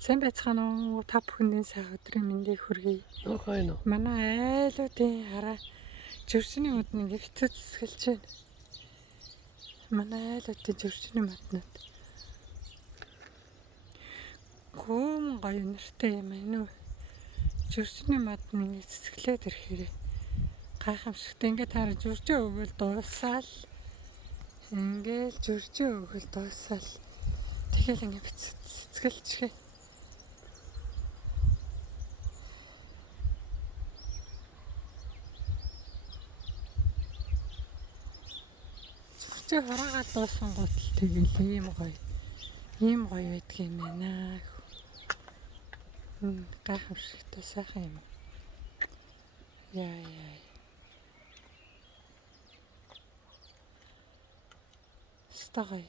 Сайн байцгаана уу? Та бүхэндээ сайн өдрийн мэндийг хүргэе. Окей. Манай айлуудын хараа зөрчний модны нэвцэж эхэлж байна. Манай айлуудын зөрчний моднууд. Гүн гоё нэртэй юм байна уу? Зөрчний мод нь ингэ цэцгэлээд ирэхээр гайхамшигтай. Ингээд хараа зөрчөө өгөөл дуусаал. Ингээл зөрчөө өгөөл дуусаал. Тэгэл ингэ цэцгэлчихээ. Зөрчөө хараагаад дуусан гутал тэгэл ийм гоё байдаг юм байна. Гайхамшигтай сайхан юм. Яа. Стагай.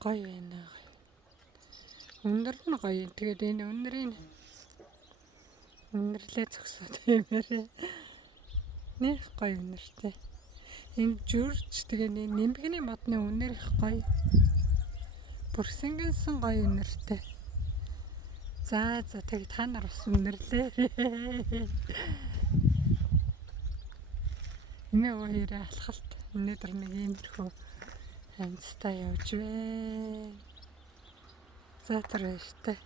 Гоё байна. Өндөр нь гоё. Тэгээд энэ өнөрлөө зогсоод юмэрээ. Нэх гоё өнөртэй. Энэ жүрч тэгээд нэмгний модны өнөр их гоё. Бүрсэнгэнсэн гоё өнөртэй. За тэгээд та нар бас өнөрлөө. Эмээ хоёроо алхалт. Өнөөдөр нэг иймэрхүү амьдтай явж байна. За тэр баяртай.